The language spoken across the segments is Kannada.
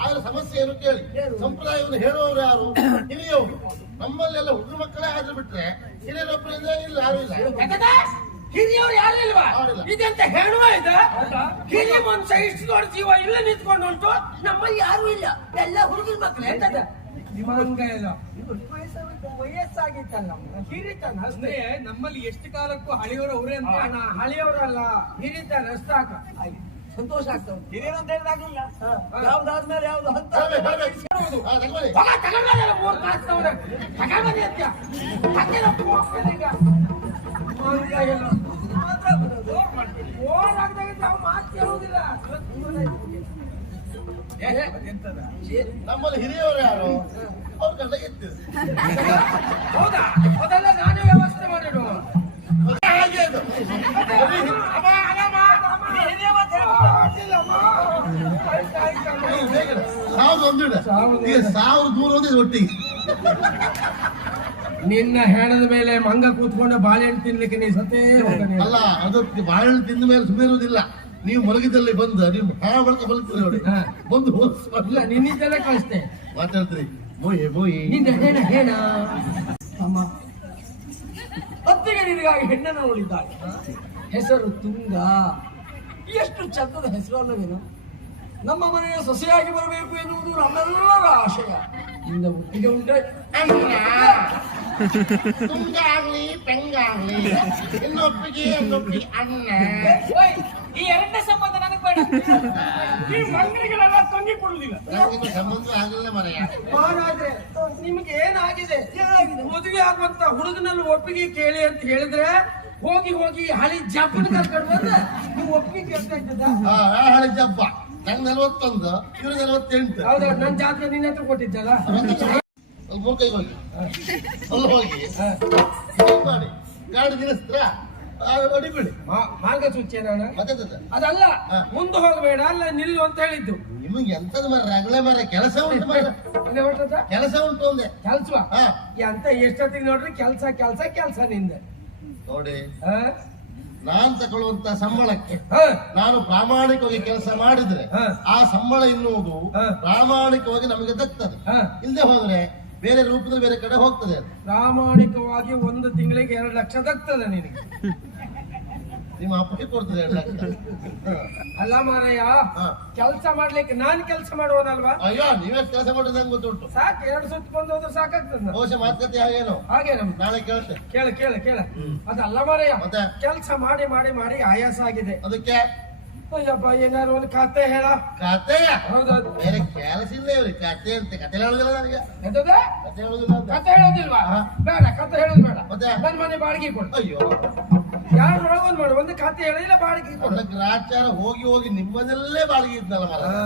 ಆದ್ರೆ ಸಮಸ್ಯೆ ಏನು ಕೇಳಿ? ಸಂಪ್ರದಾಯವನ್ನು ಹೇಳುವವರು ಯಾರು? ಹಿರಿಯವರು. ನಮ್ಮಲ್ಲೆಲ್ಲ ಹುಡುಗ ಮಕ್ಕಳೇ ಆದ್ರೆ ಬಿಟ್ರೆ ಹಿರಿಯರೊಬ್ಬರಿಂದ ಇಲ್ಲ ಯಾರು ಇಲ್ಲ. ಹಿರಿಯವರು ಯಾರು ಇಲ್ವಾ. ಇದೆಂತ ಹೇಳುವ ಇದ? ಹಿರಿಯ ಮನುಷ್ಯ ಇಷ್ಟು ದೊಡ್ಡ ಜೀವ ಇಲ್ಲ ನಿಂತ್ಕೊಂಡು ಉಂಟು ನಮ್ಮಲ್ಲಿ ಯಾರು ಇಲ್ಲ. ಎಲ್ಲ ಹುಡುಗರ ಮಕ್ಕಳು ನಿಮ್ಮಂಗ ಇಲ್ಲ. ವಯಸ್ಸಾಗಿತ್ತಲ್ಲ ಹಿರಿತನ ಅಷ್ಟೇ. ನಮ್ಮಲ್ಲಿ ಎಷ್ಟು ಕಾಲಕ್ಕೂ ಹಳೆಯವರು ಅವರೇ ಹಳೆಯವರಲ್ಲ ಹಿರಿತನ ಅಷ್ಟಾಕ ಸಂತೋಷ ಹಿರಿಯರು ಅಂತ ಹೇಳಿದಾಗಲಿಲ್ಲ. ಯಾವ್ದಾದ್ಮೇಲೆ ಯಾವ್ದು ಹಂತ ಕೇಳುವುದಿಲ್ಲ ನಮ್ಮಲ್ಲಿ ಹಿರಿಯವರು ಯಾರು? ಅವ್ರ ಗಂಡ ಇತ್ತು. ಹೌದಾ? ಸಾವಿರದ. ಸಾವಿರ ದೂರ ಒಂದಿದೆ ಒಟ್ಟಿಗೆ ನಿನ್ನ ಹೆಣದ ಮೇಲೆ ಮಂಗ ಕೂತ್ಕೊಂಡು ಬಾಳೆಹಣ್ಣು ತಿನ್ಲಿಕ್ಕೆ ನೀ ಸತೇ ಹೋಗ್ತಾನೆ. ಅಲ್ಲ ಅದಕ್ಕೆ ಬಾಳೆಹಣ್ಣು ತಿಂದ ಮೇಲೆ ಸುಮ್ಮನಿರುವುದಿಲ್ಲ ನೀವು ಮಲಗಿದಲ್ಲಿ ಬಂದ ನೀವು ಹಣ ಬಳಕ ಬಲ್ತೀರಿ ನೋಡಿ. ಹಾ. ಬಂದು. ನಿನ್ನಿದ್ದೆಲ್ಲ ಕಳಿಸ್ತೆ ಮಾತಾಡ್ತೀರಿ. ಬೋಯಿ ಬೋಯಿ ನಿನ್ನ ಹೆಣ ಹೆಣ. ಅಮ್ಮ. ಅತ್ತಿಗೆ ನಿನಗಾಗಿ ಹೆಣ್ಣನ್ನು ಹೆಸರು ತುಂಗ. ಎಷ್ಟು ಚಂದದ ಹೆಸರು ಅಲ್ಲವೇನು ನಮ್ಮ ಮನೆಯ ಸೊಸೆಯಾಗಿ ಬರಬೇಕು ಎನ್ನುವುದು ನಮ್ಮೆಲ್ಲರ ಆಶಯ. ಇಂದ ಒಟ್ಟಿಗೆ ಉಂಟೆ. ತುಂಗಾಗ್ಲಿ ಪೆಂಗಾಗ್ಲಿ ಇನ್ನೊಬ್ಬಿಗೆ ಅಣ್ಣ. ಈ ಎರಡನೇ ಸಂಬಂಧ ನನಗೆ ಬೇಡ. ಈ ಮಂಗನಿಗಳೆಲ್ಲ ತಂಗಿ ನನಗಿನ್ನು ಸಂಬಂಧ ಆಗಲ್ಲ ಮನೆಯ. ಹಾಗಾದ್ರೆ ನಿಮ್ಗೆ ಏನಾಗಿದೆ? ಮದುವೆ ಆಗುವಂತ ಹುಡುಗನಲ್ಲಿ ಒಪ್ಪಿಗೆ ಕೇಳಿ ಅಂತ ಹೇಳಿದ್ರೆ ಹೋಗಿ ಹೋಗಿ ಹಳಿ ಜಪ್ಪನ ಕರ್ಕೊಂಡು ಬಂದ್ರೆ ನೀವು ಒಪ್ಪಿಗೆ ಕೇಳ್ತಾ ಹಾ ಹಳಿ ಜಬ್ಬ ನಂಗೆ ನಲವತ್ತೊಂದು ಇವ್ರು ನಲವತ್ತೆಂಟು. ನನ್ನ ಜಾತ್ರೆ ನಿನ್ನ ಹತ್ರ ಕೊಟ್ಟಿದ್ದಲ್ಲ? ಅಲ್ಲಿ ಮೂರ್ ಕೈ ಹೋಗಿ. ಅಲ್ಲಿ ಹೋಗಿ. ಹೀಗ್ ಮಾಡಿ. ಗಾಡಿ ನಿಲ್ಲಿಸ್ತ್ರ? ಹೊಡಿಬಿಡಿ. ಮಾ- ಮಾರ್ಗಸೂಚಿ ಅದೇ ಮತ್ತೆ ಅದಲ್ಲ. ಮುಂದೆ ಹೋಗಬೇಡ ಅಲ್ಲ ನಿಲ್ಲು ಅಂತ ಹೇಳಿದ್ದು. ನಿಮಗೆ ಎಂತದ ಮರ ರಗಳೆ ಮರ ಕೆಲಸ ಉಂಟು ಮರ ಅದೇ ಹೊರಟದ ಕೆಲಸ ಉಂಟು ಒಂದೇ. ಕೆಲ್ಸವ ಎಂತ ಎಷ್ಟೊತ್ತಿಗೆ ನೋಡ್ರಿ? ಕೆಲಸ ಕೆಲಸ ಕೆಲಸ ನಿಂದೆ. ನೋಡಿ. ಹಾ? ನಾನ್ ತಗೊಳ್ಳುವಂತ ಸಂಬಳಕ್ಕೆ ಹಾ. ನಾನು ಪ್ರಾಮಾಣಿಕವಾಗಿ ಕೆಲಸ ಮಾಡಿದ್ರೆ ಹಾ. ಆ ಸಂಬಳ ಎನ್ನುವುದು ಹಾ. ಪ್ರಾಮಾಣಿಕವಾಗಿ ನಮಗೆ ದಕ್ತದೆ ಹಾ. ಇಲ್ಲದೆ ಹೋದ್ರೆ ಬೇರೆ ರೂಪದಲ್ಲಿ ಬೇರೆ ಕಡೆ ಹೋಗ್ತದೆ ಪ್ರಾಮಾಣಿಕವಾಗಿ ಒಂದು ತಿಂಗಳಿಗೆ ಎರಡು ಲಕ್ಷ ದಕ್ತದೆ ನಿನಗೆ ನಿಮ್ಮ ಅಪ್ಪಗೆ ಕೊಡ್ತದೆ. ಅಲ್ಲ ಮಾರಯ್ಯ. ಕೆಲಸ ಮಾಡ್ಲಿಕ್ಕೆ ನಾನ್ ಕೆಲಸ ಮಾಡುವನಲ್ವಾ? ಅಯ್ಯೋ ನೀವೇ ಕೆಲಸ ಮಾಡೋದು ನಂಗೆ ಗೊತ್ತುಂಟು. ಸಾಕು ಎರಡು ಸುತ್ತು ಬಂದು ಹೋದ್ರೆ ಸಾಕಾಗ್ತದೆ. ಬಹುಶಃ ಮಾತುಕತೆ ಹಾಗೇನು. ಹಾಗೆ ನಮ್ಗೆ ನಾಳೆ ಕೇಳ್ತೆ. ಕೇಳ ಕೇಳ ಕೇಳ. ಅದಲ್ಲ ಮಾರಯ್ಯ ಮತ್ತೆ? ಕೆಲಸ ಮಾಡಿ ಮಾಡಿ ಮಾಡಿ ಆಯಾಸ ಆಗಿದೆ. ಅದಕ್ಕೆ? ಅಯ್ಯಪ್ಪ ಏನಾದ್ರು ಒಂದು ಕತೆ ಹೇಳ. ಕತೆ? ಹೌದೌದು ಬೇರೆ ಕೆಲಸ ಇಲ್ಲ ಇವ್ರಿ ಕತೆ ಅಂತ. ಕತೆ ಹೇಳುದಿಲ್ಲ ನನಗೆ. ಎಂತದ? ಕತೆ ಹೇಳುದಿಲ್ಲ ಕತೆ ಹೇಳೋದಿಲ್ವಾ. ಬೇಡ ಕತೆ ಹೇಳೋದು ಬೇಡ. ಮತ್ತೆ? ನನ್ನ ಮನೆ ಬಾಡಿಗೆ ಕೊಡು. ಅಯ್ಯೋ. ಯಾರು ಒಂದ್ ಮಾಡು ಒಂದು ಕತೆ ಹೇಳಿಲ್ಲ ಬಾಡಿಗೆ ಕೊಡು ಗ್ರಾಚಾರ ಹೋಗಿ ಹೋಗಿ ನಿಮ್ಮದಲ್ಲೇ ಬಾಳಿಗೆ ಇದ್ನಲ್ಲ ಮರ ಹಾ.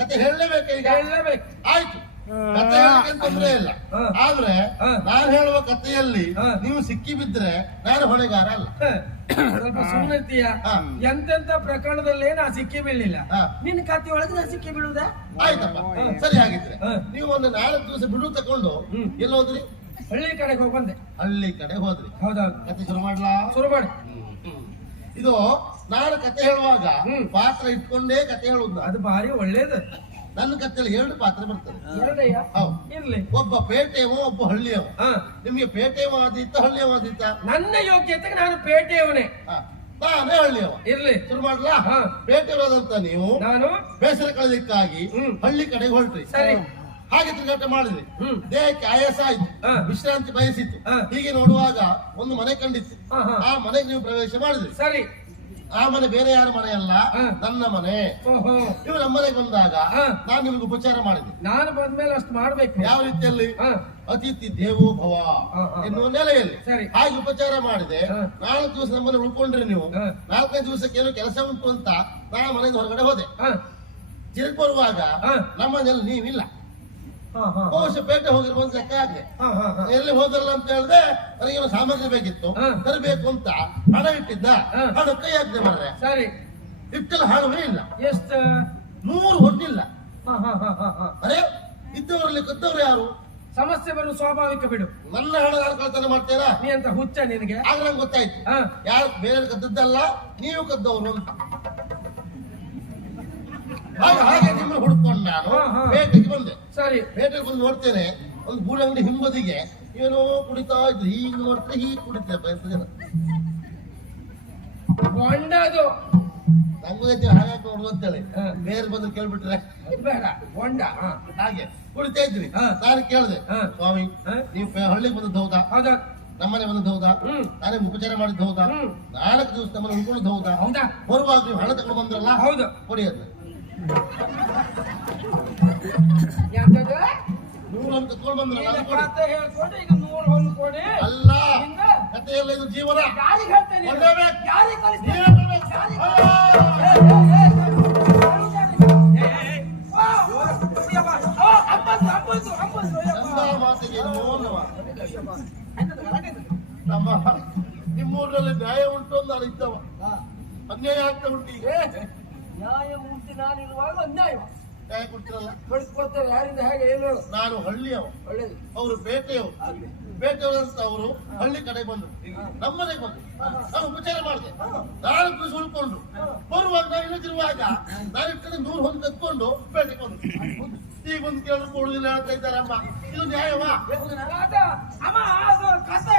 ಕತೆ ಹೇಳಲೇಬೇಕು ಈಗ ಹೇಳಲೇಬೇಕು ಆಯ್ತು ಕತೆ ಹೇಳಕ್ಕೆ ತೊಂದ್ರೆ ಇಲ್ಲ ಹಾ. ಆದ್ರೆ ಹಾ. ನಾನು ಹೇಳುವ ಕಥೆಯಲ್ಲಿ ಹಾ. ನೀವು ಸಿಕ್ಕಿ ಬಿದ್ರೆ ನಾನು ಹೊಣೆಗಾರ ಅಲ್ಲ ಸ್ವಲ್ಪ ಸುಮ್ಮನೆ ಇರ್ತೀಯ ಹಾ. ಎಂತೆಂತ ಪ್ರಕರಣದಲ್ಲೇ ನಾ ಸಿಕ್ಕಿ ಬೀಳಿಲ್ಲ ಹಾ. ನಿನ್ನ ಖಾತೆ ಒಳಗೆ ನಾ ಸಿಕ್ಕಿ ಬೀಳುವುದಾ ಆಯ್ತಪ್ಪ ಹಾ. ಸರಿ ಹಾಗಿದ್ರೆ ಹಾ. ನೀವು ಒಂದು ನಾಲ್ಕು ದಿವಸ ಬಿಡು ತಕೊಂಡು ಹ್ಮ್. ಎಲ್ಲಿ ಹೋದ್ರಿ ಹಳ್ಳಿ ಕಡೆಗೆ ಹೋಗಿ ಬಂದೆ. ಹಳ್ಳಿ ಕಡೆ ಹೋದ್ರಿ. ಹೌದೌದು. ಕತೆ ಶುರು ಮಾಡ್ಲಾ? ಶುರು ಮಾಡಿ. ಇದು ನಾನು ಕತೆ ಹೇಳುವಾಗ ಹ್ಮ್. ಪಾತ್ರ ಇಟ್ಕೊಂಡೇ ಕತೆ ಹೇಳುದು. ನಾನು. ಅದು ಭಾರಿ ಒಳ್ಳೇದು. ನನ್ನ ಕಥೆಯಲ್ಲಿ ಎರಡು ಪಾತ್ರ ಬರ್ತದೆ. ಎರಡಯ್ಯ? ಹೌದು. ಇರ್ಲಿ. ಒಬ್ಬ ಪೇಟೆಯವ ಒಬ್ಬ ಹಳ್ಳಿಯವ. ಹಾ. ನಿಮ್ಗೆ ಪೇಟೆಯವ ಆದಿತ್ತ ಹಳ್ಳಿಯವ ಆದಿತ್ತ ನನ್ನ ಯೋಗ್ಯತೆಗೆ ನಾನು ಪೇಟೆಯವನೇ. ಹಾ. ನಾನೇ ಹಳ್ಳಿಯವ. ಇರ್ಲಿ. ಶುರು ಮಾಡ್ಲಾ? ಹಾ. ಪೇಟೆಯವರಾದಂತ ನೀವು ನಾನು? ಬೇಸರ ಕಳೆದಕ್ಕಾಗಿ ಹ್ಮ್. ಹಳ್ಳಿ ಕಡೆಗೆ ಹೊರಟ್ರಿ. ಸರಿ. ಹಾಗೆ ತಿರುಗಾಟ ಮಾಡಿದ್ರಿ ದೇಹಕ್ಕೆ ಆಯಾಸ ಆಯ್ತು. ವಿಶ್ರಾಂತಿ ಬಯಸಿತ್ತು. ಹೀಗೆ ನೋಡುವಾಗ ಒಂದು ಮನೆ ಕಂಡಿತ್ತು. ಆ ಮನೆಗೆ ನೀವು ಪ್ರವೇಶ ಮಾಡಿದ್ರಿ. ಸರಿ. ಆ ಮನೆ ಬೇರೆ ಯಾರ ಮನೆ ಅಲ್ಲ. ನನ್ನ ಮನೆ. ನೀವು ನಮ್ಮ ಮನೆಗೆ ಬಂದಾಗ. ನಾನು ನಿಮ್ಗೆ ಉಪಚಾರ ಮಾಡಿದೆ. ನಾನು ಬಂದ್ಮೇಲೆ ಅಷ್ಟು ಮಾಡ್ಬೇಕು. ಯಾವ ರೀತಿಯಲ್ಲಿ? ಅತಿಥಿ ದೇವೋ ಭವ. ಎನ್ನುವ ನೆಲೆಯಲ್ಲಿ. ಸರಿ. ಹಾಗೆ ಉಪಚಾರ ಮಾಡಿದೆ. ನಾಲ್ಕು ದಿವಸ ನಮ್ಮನ್ನು ಉಳ್ಕೊಂಡ್ರಿ ನೀವು. ನಾಲ್ಕನೇ ನಾಲ್ಕೈದು ದಿವಸಕ್ಕೆ ಏನೋ ಕೆಲಸ ಉಂಟು ಅಂತ ನಾನು ಮನೆಯಿಂದ ಹೊರಗಡೆ ಹೋದೆ. ತಿರುಗಿ ಬರುವಾಗ ಹಾ. ನಮ್ಮನೆಯಲ್ಲಿ ನೀವಿಲ್ಲ. ಬಹುಶಃ ಪೇಟೆ ಹೋಗಿರ್ಬೋದು ಲೆಕ್ಕ ಹಾ ಎಲ್ಲಿ ಹೋದ್ರಲ್ಲ ಅಂತ ಹೇಳಿದ್ರೆ ನನಗೆ ಒಂದು ಸಾಮಗ್ರಿ ಬೇಕಿತ್ತು. ತರಬೇಕು ಅಂತ ಹಣ ಇಟ್ಟಿದ್ದ. ಹಣ ಕೈ ಹಾಕಿದೆ ಮಾರ್ರೆ. ಸರಿ. ಇಟ್ಟಲ್ಲ ಹಣವೇ ಇಲ್ಲ ಎಷ್ಟು? ನೂರು ಹೊಂದಿಲ್ಲ. ಅರೆ ಇದ್ದವರಲ್ಲಿ ಕದ್ದವ್ರು ಯಾರು? ಸಮಸ್ಯೆ ಬರುವ ಸ್ವಾಭಾವಿಕ ಬಿಡು. ನನ್ನ ಹಣ ಕಳ್ತಾನೆ ಮಾಡ್ತೇನಾ ನೀ ಅಂತ ಹುಚ್ಚ ನಿನಗೆ. ಆಗ ನಂಗೆ ಗೊತ್ತಾಯ್ತು. ಯಾರು ಬೇರೆ ಕದ್ದದ್ದಲ್ಲ ನೀವು ಕದ್ದವರು ಅಂತ. ಹಾಗೆ ಹಾಗೆ ನಿಮ್ಮನ್ನು ಹುಡ್ಕೊಂಡು ನಾನು ಹಾ, ಸರಿ. ಪೇಟೆಗೆ ಬಂದು ನೋಡ್ತೇನೆ ಒಂದು ಗೂಡಂಗಡಿ ಹಿಂಬದಿಗೆ ಏನೋ ಕುಡಿತಾ ಇದ್ರು ಹೀಗೆ ನೋಡ್ತಾ ಹೀಗೆ ಕುಡಿತೆ ಎಂತ ಜನ. ಅದು ಐತೆ ಹಾಗೆ ನೋಡು ಅಂತೇಳಿ. ಬೇರೆ ಬಂದು ಕೇಳ್ಬಿಟ್ರೆ. ಬೇಡ ಹಾ. ಹಾಗೆ. ಕುಡಿತಾ ಇದ್ವಿ. ನಾನು ಕೇಳಿದೆ. ಸ್ವಾಮಿ. ನೀವು ಹಳ್ಳಿಗೆ ಬಂದದ್ದು ಹೌದಾ? ಹೌದಾ. ನಮ್ಮನೆ ಬಂದದ್ದು ಹೌದಾ. ನಾನೇ ಉಪಚಾರ ಮಾಡಿದ್ದು ಹೌದಾ. ನಾಲ್ಕು ದಿವಸ ನಮ್ಮನ್ನು ಉಳ್ಕೊಳ್ಳೋದು ಹೌದಾ? ಹೌದಾ? ಬರುವಾಗ ನೀವು ಹಣ ತಗೊಂಡು ಬಂದ್ರಲ್ಲ? ಹೌದು. ಕೊಡಿ ಅದು ತಗೊಂಡು ಹೇಳ್ಕೊಂಡು ಈಗ ನೂರು ಕೊಡಿ ಅಲ್ಲ ಇದು ಜೀವನ ಯಾರಿಗೆ ಹೇಳ್ತೇನೆ ಕಲಿಸ್ತೀನಿ? ನಮ್ಮ ನಿಮ್ಮೂರಲ್ಲಿ ನ್ಯಾಯ ಉಂಟು ಅಂತ ಅನ್ಯಾಯ ಆಗ್ತಾ ಉಂಟು ಈಗ ನ್ಯಾಯಮೂರ್ತಿ ನಾನಿರುವಾಗ ಅನ್ಯಾಯ ನ್ಯಾಯ ಕೊಡ್ತಿರಲ್ಲ ಕೊಡ್ತೇವೆ ಯಾರಿಂದ ಹೇಗೆ ಏನು ಹೇಳು. ನಾನು ಹಳ್ಳಿಯವ ಒಳ್ಳೇದು. ಅವರು ಬೇಟೆಯವರು. ಬೇಟೆಯವರಂತ ಅವರು ಹಳ್ಳಿ ಕಡೆ ಬಂದ್ರು. ನಮ್ಮನೆ ಬಂದ್ರು. ನಾನು ಉಪಚಾರ ಮಾಡಿದೆ. ನಾನು ಕೃಷಿ ಉಳ್ಕೊಂಡು ಬರುವಾಗ ನಾನು ಇಳಿದಿರುವಾಗ ನಾನು ಈ ಕಡೆ ನೂರು ಹೊಂದು ತೆತ್ಕೊಂಡು ಬೇಟೆ ಬಂದ್ರು ಈಗ ಬಂದು ಕೇಳಿದ್ರು ಕೊಡುದಿಲ್ಲ ಹೇಳ್ತಾ ಇದ್ದಾರಮ್ಮ ಇದು ನ್ಯಾಯವಾ? ಕತೆ.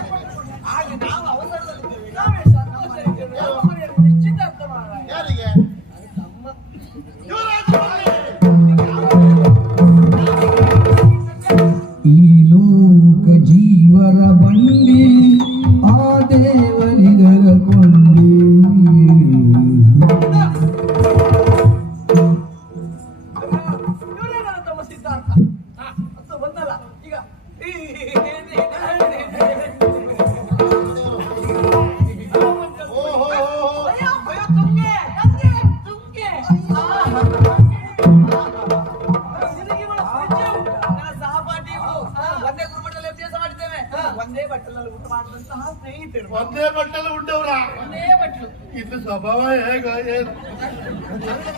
ಸ್ವಭಾವ ಹೇಗ ಏನು?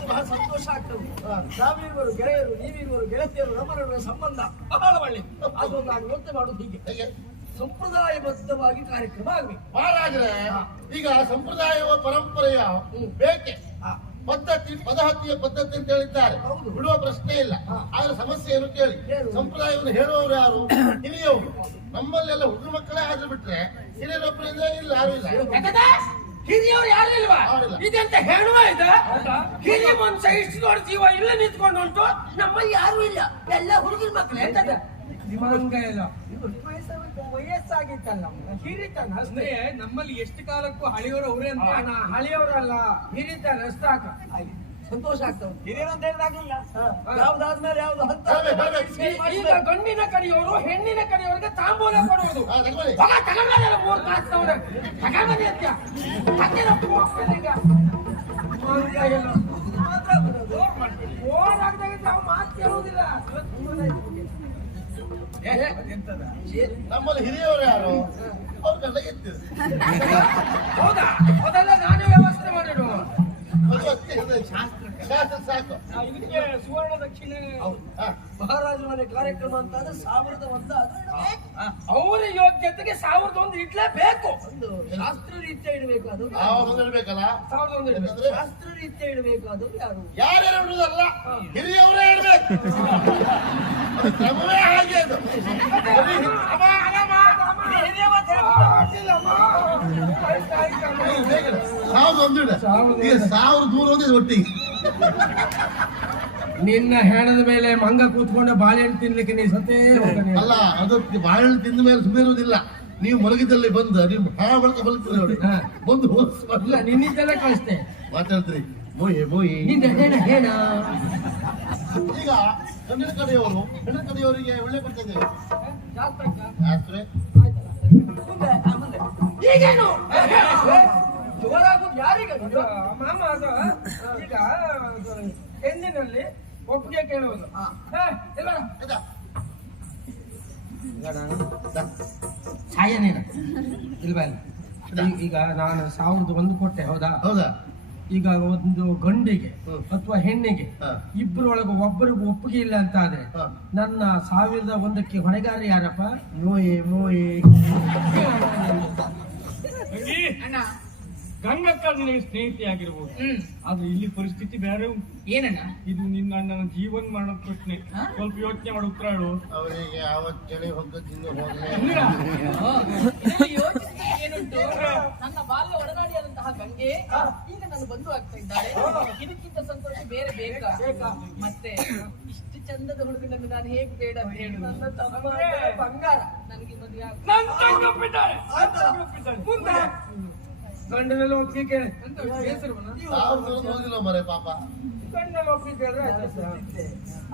ಬಹಳ ಸಂತೋಷ ಆಗ್ತದೆ. ನಾವಿರುವರು ಗೆಳೆಯರು ನೀವಿರುವರು ಗೆಳತಿಯರು ನಮ್ಮ ನಡುವೆ ಸಂಬಂಧ ಬಹಳ ಒಳ್ಳೆ. ಅದು ನಾನು ಯೋಚನೆ ಮಾಡೋದು ಹೀಗೆ. ಹೇಗೆ? ಸಂಪ್ರದಾಯಬದ್ಧವಾಗಿ ಕಾರ್ಯಕ್ರಮ ಆಗಬೇಕು. ಮಹಾರಾಜರೇ ಈಗ ಸಂಪ್ರದಾಯ ಪರಂಪರೆಯ ಬೇಕೆ? ಪದ್ಧತಿ ಪದಹತಿಯ ಪದ್ಧತಿ ಅಂತ ಹೇಳಿದ್ದಾರೆ. ಬಿಡುವ ಪ್ರಶ್ನೆ ಇಲ್ಲ. ಆದ್ರೆ ಏನು ಕೇಳಿ? ಸಂಪ್ರದಾಯವನ್ನು ಹೇಳುವವರು ಯಾರು? ಹಿರಿಯವರು. ನಮ್ಮಲ್ಲೆಲ್ಲ ಹುಡುಗ ಮಕ್ಕಳೇ ಆದ್ರೆ ಬಿಟ್ರೆ ಹಿರಿಯರೊಬ್ಬರಿಂದ ಇಲ್ಲ ಯಾರು ಇಲ್ಲ. ಹಿರಿಯವರು ಯಾರು ಇಲ್ವಾ ಯಾರಿಲ್ಲ. ಇದೆಂತ ಹೇಳುವ ಇದ? ಹಿರಿಯ ಮನುಷ್ಯ ಇಷ್ಟು ದೊಡ್ಡ ಜೀವ ಇಲ್ಲ ನಿಂತ್ಕೊಂಡು ಉಂಟು. ನಮ್ಮಲ್ಲಿ ಯಾರು ಇಲ್ಲ. ಎಲ್ಲ ಹುಡುಗರ ಮಕ್ಕಳು ಎಂತದ ವಯಸ್ಸಾಗಿತ್ತಲ್ಲ ಹಿರಿತನ ಅಷ್ಟೇ. ನಮ್ಮಲ್ಲಿ ಎಷ್ಟು ಕಾಲಕ್ಕೂ ಹಳಿಯವರು ಅವರೇ ಹಳಿಯವರಲ್ಲ. ಹಿರಿತನ ಅಷ್ಟಾಕ ಸಂತೋಷ ಆಗ್ತದೆ. ಹಿರಿಯರಂತ ಹೇಳಿದಾಗಲಿಲ್ಲ. ಯಾವ್ದಾದ್ಮೇಲೆ ಯಾವ್ದು ಹಂತ? ಹೇಳ್ಬೇಕು, ಹೇಳ್ಬೇಕು. ಈಗ ಗಂಡಿನ ಕಡೆಯವರು ಹೆಣ್ಣಿನ ಕಡೆಯವರಿಗೆ ತಾಂಬೂಲ ಕೊಡುವುದು. ಹಾ, ತಗೊಳ್ಳಿ. ಮಗ ತಗೊಂಡ್ಬಂದಿಲ್ಲ ಮೂರು ಹತ್ತಿರ ಹೋಗ್ತದೆ ಈಗ. ನಾವು ಮಾತು ಕೇಳುವುದಿಲ್ಲ? ನಮ್ಮಲ್ಲಿ ಹಿರಿಯವರು ಯಾರು? ಅವ್ರ ಕಡೆ ಹೌದಾ? ಅದೆಲ್ಲ ಶಾಸ್ತ್ರ ಸಾಕು ಇದಕ್ಕೆ ಸುವರ್ಣ ದಕ್ಷಿಣೆ. ಮಹಾರಾಜ ಮನೆ ಕಾರ್ಯಕ್ರಮ ಅಂತ ಅಂದ್ರೆ ಸಾವಿರದ ಒಂದು ಅವರ ಯೋಗ್ಯತೆಗೆ ಸಾವಿರದ ಒಂದು ಇಡ್ಲೇಬೇಕು. ಒಂದು ಶಾಸ್ತ್ರ ರೀತ್ಯ ಇಡಬೇಕು ಅದು ಬಂದಿರ್ಬೇಕಲ್ಲ ಸಾವಿರದ ಒಂದು ಇಡ್ಬೇಕು. ಶಾಸ್ತ್ರ ರೀತ್ಯ ಇಡಬೇಕು ಅದು ಯಾರು? ಯಾರ್ಯಾರು ಇಡುವುದಲ್ಲ? ಹಿರಿಯವರೇ ಇಡಬೇಕು. ಕ್ರಮವೇ ಹಾಗೆ ಅದು. ಸಾವಿರದ ಸಾವಿರ ದೂರ ಹೋಗಿದೆ ಒಟ್ಟಿಗೆ. ನಿನ್ನ ಹೆಣದ ಮೇಲೆ ಮಂಗ ಕೂತ್ಕೊಂಡು ಬಾಳೆಹಣ್ಣು ತಿನ್ಲಿಕ್ಕೆ ನೀ ಸತೇ ಅಲ್ಲ ಅದು ಬಾಳೆಹಣ್ಣು ತಿಂದ ಮೇಲೆ ಸುಮ್ಮನಿರುವುದಿಲ್ಲ ನೀವು ಮಲಗಿದಲ್ಲಿ ಬಂದು ನೀವು ಹಾ ಬಳಕ ಬಲ್ತೀರಿ ನೋಡಿ. ಹಾ. ಬಂದು ಇಲ್ಲ ನಿನ್ನಿದ್ದೆಲ್ಲ ಕಳಿಸ್ತೇ ಮಾತಾಡ್ತೀರಿ. ಮೊಯ್ ಮೊಯ್. ಈಗ ಕನ್ನಡ ಕಡೆಯವರು ಕನ್ನಡ ಕಡೆಯವರಿಗೆ ಒಳ್ಳೆ ಕೊಡ್ತಾ ಇದ್ದೇವೆ ಶಾಸ್ತ್ರೆ ಮಾಮ ಅದು ಈಗ ಹೆಣ್ಣಿನಲ್ಲಿ ಒಪ್ಪಿಗೆ ಕೇಳುವುದು. ಹೇ, ಇಲ್ಲ. ಆಯ್ತಾ? ಇಲ್ವಾ ಈಗ ನಾನು ಸಾವಿರದ ಒಂದು ಕೊಟ್ಟೆ ಹೌದಾ? ಹೌದಾ? ಈಗ ಒಂದು ಗಂಡಿಗೆ ಅಥವಾ ಹೆಣ್ಣಿಗೆ. ಇಬ್ಬರೊಳಗೆ ಒಬ್ಬರಿಗೂ ಒಪ್ಪಿಗೆ ಇಲ್ಲ ಅಂತ ಆದ್ರೆ ನನ್ನ ಸಾವಿರದ ಒಂದಕ್ಕೆ ಹೊಣೆಗಾರ ಯಾರಪ್ಪ? ಮೋಯೆ ಮೋಯೆ. ಅಣ್ಣ ಗಂಗಕ್ಕ ನಿನಗೆ ಸ್ನೇಹಿತೆಯಾಗಿರ್ಬೋದು. ಆಗಿರ್ಬೋದು ಆದ್ರೆ ಇಲ್ಲಿ ಪರಿಸ್ಥಿತಿ ಬೇರೆ ಉಂಟು. ಏನಣ್ಣ? ಇದು ನಿನ್ನ ಅಣ್ಣನ ಜೀವನ್ ಮಾಡೋದ್ ಪ್ರಶ್ನೆ? ಸ್ವಲ್ಪ ಯೋಚನೆ ಮಾಡಿ ಉತ್ತರ ಹೇಳು. ಅವರಿಗೆ ಚಳಿ ಹೊಗ್ಗದಿಂದ ಹೋಗ್ಲೇ ಯೋಚನೆ ಯೋಚಿಸಿದ್ರೆ ಏನುಂಟು? ನನ್ನ ಬಾಲ್ಯ ಒಡನಾಡಿಯಾದಂತಹ ಗಂಗೆ ಈಗ ನನ್ನ ಬಂಧು ಆಗ್ತಾ ಇದ್ದಾಳೆ ಇದಕ್ಕಿಂತ ಸಂತೋಷ ಬೇರೆ ಬೇಕಾ? ಮತ್ತೆ ಇಷ್ಟು ಚಂದದ ಹುಡುಗನನ್ನು ನಾನು ಹೇಗೆ ಬೇಡ ಅಂತ ಹೇಳು. ನನ್ನ ತಮ್ಮ ಬಂಗಾರ. ನನಗೆ ಮದುವೆ ಆಗ್ತದೆ ಮುಂದೆ. ಗಂಡನೆಲ್ಲ ಒಪ್ಪಿಗೆ ಕೇಳಿ. ಹೋಗಿಲ್ಲ ಮರೆ ಪಾಪ? ಗಂಡನೆಲ್ಲ ಒಪ್ಪಿಗೆ ಕೇಳಿದ್ರೆ ಆಯ್ತು. ಸರ್.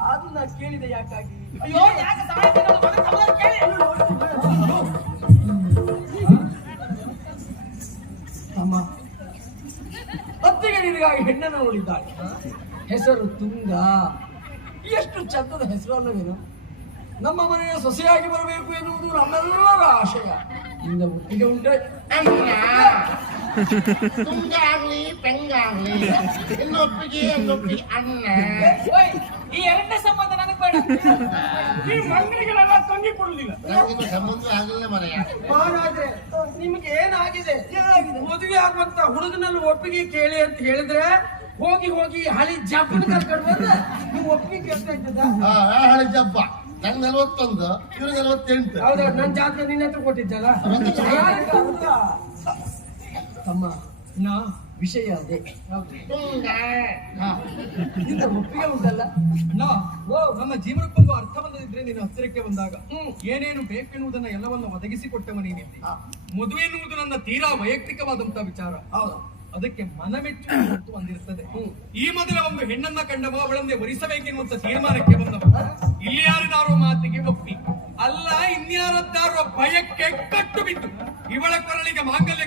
ಅದು ನಾ ಕೇಳಿದೆ ಯಾಕಾಗಿ? ಅಯ್ಯೋ ಯಾಕೆ ಅತ್ತಿಗೆ ನಿನಗಾಗಿ ಹೆಣ್ಣನ್ನ ನೋಡಿದ್ದಾಳೆ. ಹೆಸರು ತುಂಗ. ಎಷ್ಟು ಚಂದದ ಹೆಸರು ಅಲ್ಲವೇನು ನಮ್ಮ ಮನೆಯ ಸೊಸೆಯಾಗಿ ಬರಬೇಕು ಎನ್ನುವುದು ನಮ್ಮೆಲ್ಲರ ಆಶಯ. ಇಂದ ಒಟ್ಟಿಗೆ ಉಂಟೆ. ತುಂಗಾಗ್ಲಿ ಅಣ್ಣ ಓಯ್ ಈ ಎರಡನೇ ಸಂಬಂಧ ನನಗೆ ಬೇಡ. ಈ ತಂಗಿ ಕೊಡುದಿಲ್ಲ. ನನಗಿನ್ನು ಸಂಬಂಧ ಆಗಿಲ್ಲ ಮಹಾರಾಜೆ ನಿಮ್ಗೆ ಏನಾಗಿದೆ? ಮದುವೆ ಆಗುವಂತ ಹುಡುಗನಲ್ಲಿ ಒಪ್ಪಿಗೆ ಕೇಳಿ ಅಂತ ಹೇಳಿದ್ರೆ ಹೋಗಿ ಹೋಗಿ ಹಳಿ ಜಪ್ಪನ ಕರ್ಕೊಂಡು ಬಂದ್ರೆ ನೀವು ಒಪ್ಪಿಗೆ ಕೇಳ್ತಾ ಇದ್ದದ ಹಾ ಹಳೆ ಜಬ್ಬ ನಂಗೆ ನಲ್ವತ್ತೊಂದು ಇವ್ರಿಗೆ ನಲ್ವತ್ತೆಂಟು. ಹೌದಾ? ನನ್ ಜಾತ್ರೆ ನಿನ್ನ ಹತ್ರ ಕೊಟ್ಟಿದ್ದಲ್ಲ? ಯಾರಿಗ? ತಮ್ಮ ನಾ ವಿಷಯ ಅದೇ. ಇಂದ ಒಪ್ಪಿಗೆ ಉಂಟಲ್ಲ? ನಾ ನಮ್ಮ ಜೀವನಕ್ಕೊಂದು ಅರ್ಥ ಬಂದದಿದ್ರೆ ನಿನ್ನ ಹತ್ತಿರಕ್ಕೆ ಬಂದಾಗ ಏನೇನು ಬೇಕೆನ್ನುವುದನ್ನ ಎಲ್ಲವನ್ನು ಒದಗಿಸಿಕೊಟ್ಟವ ನೀನಿದ್ದಿ ಮದುವೆ ಎನ್ನುವುದು ನನ್ನ ತೀರಾ ವೈಯಕ್ತಿಕವಾದಂತ ವಿಚಾರ. ಅದಕ್ಕೆ ಮನಮೆಚ್ಚು ಒಂದಿರುತ್ತದೆ ಈ ಮೊದಲ ಒಂದು ಹೆಣ್ಣನ್ನ ಕಂಡವ ಅವಳನ್ನೇ ಒರಿಸಬೇಕೆನ್ನುವಂತ ತೀರ್ಮಾನಕ್ಕೆ ಬಂದವ. ಇಲ್ಲಿ ಯಾರಿದಾರೋ ಮಾತಿಗೆ ಒಪ್ಪಿ. ಅಲ್ಲ ಇನ್ಯಾರದ್ದಾರೋ ಭಯಕ್ಕೆ ಕಟ್ಟು ಬಿದ್ದು ಇವಳ ಕೊರಳಿಗೆ ಮಾಂಗಲ್ಯ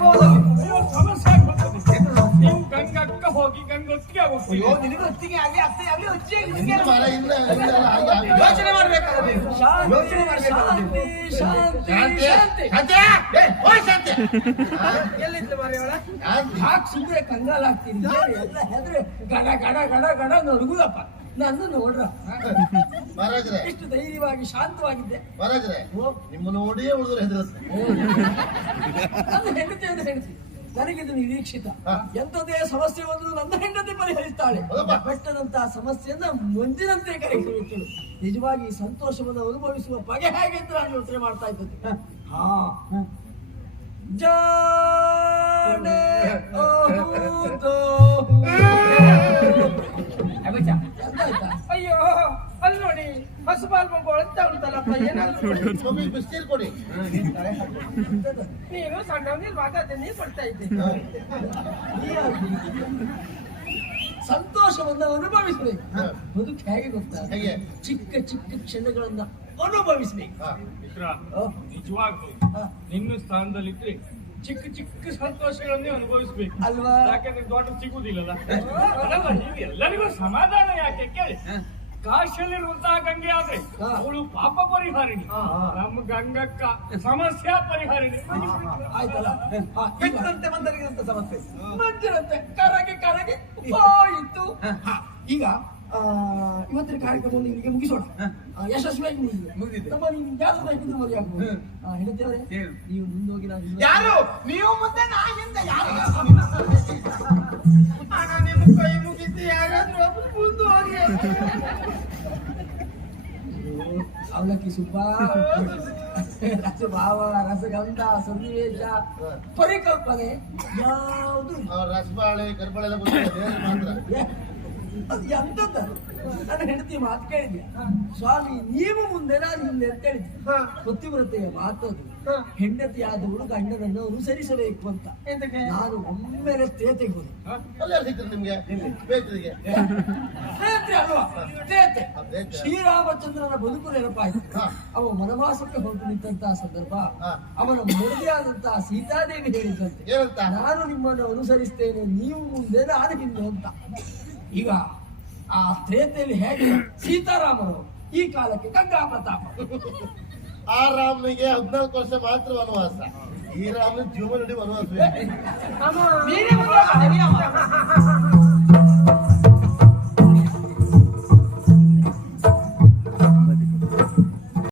ಮಾಡಿಸ್ತೇನೆ ವೈಭವದಲ್ಲಿ ಸಮಸ್ಯೆ ಆಗ್ಬಿಡ್ತದೆ. ನೀವು ಗಂಗಕ್ಕ ಹೋಗಿ ಗಂಗೊತ್ತಿಗೆ ಹೋಗ್ತೀವಿ ಅಯ್ಯೋ ನಿನಗೆ ಹೊತ್ತಿಗೆ ಆಗಿ ಅತ್ತೆ ಆಗಲಿ ಹೊಚ್ಚಿಗೆ. ಯೋಚನೆ ಮಾಡ್ಬೇಕಾದ್ರೆ ಯೋಚನೆ ಮಾಡ್ಬೇಕಾದ್ರೆ ಶಾಂತಿ ಶಾಂತಿ ಶಾಂತಿ ಶಾಂತಿ ಶಾಂತಿ ಮಾರಿಯವಳ ಕಂಗಾಲಾಗ್ತೀನಿ ಎಲ್ಲ ಹೆದ್ರೆ ಗಡ ಗಡ ಗಡ ಗಡ ನಡುಗುದಪ್ಪ ನನ್ನ ನೋಡ್ರ ಮಹಾರಾಜ್ರೆ ಎಷ್ಟು ಧೈರ್ಯವಾಗಿ ಶಾಂತವಾಗಿದ್ದೆ ಮಹಾರಾಜ್ರೆ ನಿಮ್ಮ ನೋಡಿಯೇ ಉಳಿದ್ರೆ ಹೆದರುತ್ತೆ ಹೆಂಡತಿ ನನಗಿದು ನಿರೀಕ್ಷಿತ. ಎಂತದೇ ಎಂಥದೇ ಸಮಸ್ಯೆ ಬಂದರೂ ನನ್ನ ಹೆಂಡತಿ ಪರಿಹರಿಸ್ತಾಳೆ. ಪಟ್ಟದಂತಹ ಬೆಟ್ಟದಂತಹ ಸಮಸ್ಯೆಯನ್ನ ಮುಂದಿನಂತೆ ಕರೆಹಿಡಿಯುತ್ತಳು ನಿಜವಾಗಿ ಸಂತೋಷವನ್ನು ಅನುಭವಿಸುವ ಬಗೆ ಹೇಗೆ ಅಂತ ನಾನು ಯೋಚನೆ ಮಾಡ್ತಾ ಇದ್ದೆ ಹಾ. ಮಗು ಅಳ್ತಾ ಉಂಟಲ್ಲಪ್ಪ ಏನಾದ್ರು ಮಗುವಿಗೆ ಕೊಡಿ. ನೀನು ಸಣ್ಣವನಿಲ್ ಮಾತಾಡ್ದೆ ನೀ ಕೊಡ್ತಾ ಇದ್ದೆ. ಸಂತೋಷವನ್ನು ಅನುಭವಿಸಬೇಕು. ಬದುಕು ಹೇಗೆ ಗೊತ್ತಾ? ಹೇಗೆ? ಚಿಕ್ಕ ಚಿಕ್ಕ ಕ್ಷಣಗಳನ್ನ ಅನುಭವಿಸ್ಬೇಕು. ನಿಜವಾಗ್ಲೂ ಹಾ. ನಿನ್ನ ಸ್ಥಾನದಲ್ಲಿದ್ರೆ ಚಿಕ್ಕ ಚಿಕ್ಕ ಸಂತೋಷಗಳನ್ನೇ ಅನುಭವಿಸ್ಬೇಕು. ಅಲ್ವಾ? ಯಾಕಂದ್ರೆ ದೊಡ್ಡ ಸಿಗುದಿಲ್ಲ ಅಲ್ಲ ನೀವು ಎಲ್ಲರಿಗೂ ಸಮಾಧಾನ ಯಾಕೆ ಕೇಳಿ? ಕಾಶಿಯಲ್ಲಿರುವಂತಹ ಗಂಗೆ ಆದ್ರೆ. ಅವಳು ಪಾಪ ಪರಿಹಾರಿಣಿ. ಹಾ, ಹಾ. ನಮ್ಮ ಗಂಗಕ್ಕ ಸಮಸ್ಯೆ ಪರಿಹಾರಿಣಿ. ಆಯ್ತಲ್ಲ? ಈಗ ಬೆಟ್ಟದಂತೆ ಸಮಸ್ಯೆ? ಮಂಜರಂತೆ ಕರಗೆ ಕರಗೆ ಹೋಯಿತು ಈಗ ಇವತ್ತಿನ ಕಾರ್ಯಕ್ರಮವನ್ನು ಇಲ್ಲಿಗೆ ಮುಗಿಸೋಣ. ಯಶಸ್ವಿಯಾಗಿ ಮುಗಿದಿದೆ ನಮ್ಮ ನೀವು ಯಾರು ಬೇಕಿದ್ರು ಮದುವೆ ಆಗ್ಬೋದು ನೀವು ಮುಂದೋಗಿ ನಾನು ಯಾರು? ನೀವು ಮುಂದೆ ನಾ ಯಾರು? ನಿಮ್ಮ ಕೈ ಮುಗಿದ್ದು ಯಾರಾದ್ರೂ ಮುಂದೆ ಹೋಗಿ ಅವಲಕ್ಕಿ ಸುಬ್ಬ ರಸಭಾವ ರಸಗಂಧ ಸನ್ನಿವೇಶ ಪರಿಕಲ್ಪನೆ ಯಾವುದು ರಸಬಾಳೆ ಗರ್ಬಾಳೆ ಎಲ್ಲ ಗೊತ್ತಿಲ್ಲ ಬೇರೆ ಮಾತ್ರ? ಅದು ಎಂತದ್ದು ನನ್ನ ಹೆಂಡತಿ ಮಾತು ಕೇಳಿದ್ಯ? ಸ್ವಾಮಿ ನೀವು ಮುಂದೆ ನಾನು ಹಿಂದೆ ಅಂತ ಹೇಳಿದ್ವಿ ಪತಿವ್ರತೆಯ ಮಾತದು ಹೆಂಡತಿ ಹುಡುಗ ಗಂಡನನ್ನು ಅನುಸರಿಸಬೇಕು ಅಂತ. ನಾನು ಒಮ್ಮೆಲೆ ತೇತೆಗೆ ಹೋದೆ ಅಲ್ವಾ? ತೇತೆ. ಶ್ರೀರಾಮಚಂದ್ರನ ಬದುಕು ನೆನಪಾಯಿತು. ಅವ ಮನವಾಸಕ್ಕೆ ಹೊರಟು ನಿಂತಹ ಸಂದರ್ಭ. ಅವನ ಮುಡಿಯಾದಂತಹ ಸೀತಾದೇವಿ ಹೇಳಿದಂತೆ. ನಾನು ನಿಮ್ಮನ್ನು ಅನುಸರಿಸ್ತೇನೆ ನೀವು ಮುಂದೆ ನಾನು ಹಿಂದೆ ಅಂತ. ಈಗ ಆ ತ್ರೇತೆಯಲ್ಲಿ ಹೇಗೆ ಸೀತಾರಾಮರು ಈ ಕಾಲಕ್ಕೆ ಗಂಗಾ ಪ್ರತಾಪ ಆ ರಾಮನಿಗೆ ಹದಿನಾಲ್ಕು ವರ್ಷ ಮಾತ್ರ ವನವಾಸ ಈ ರಾಮನ ಜೀವನ ವನವಾಸ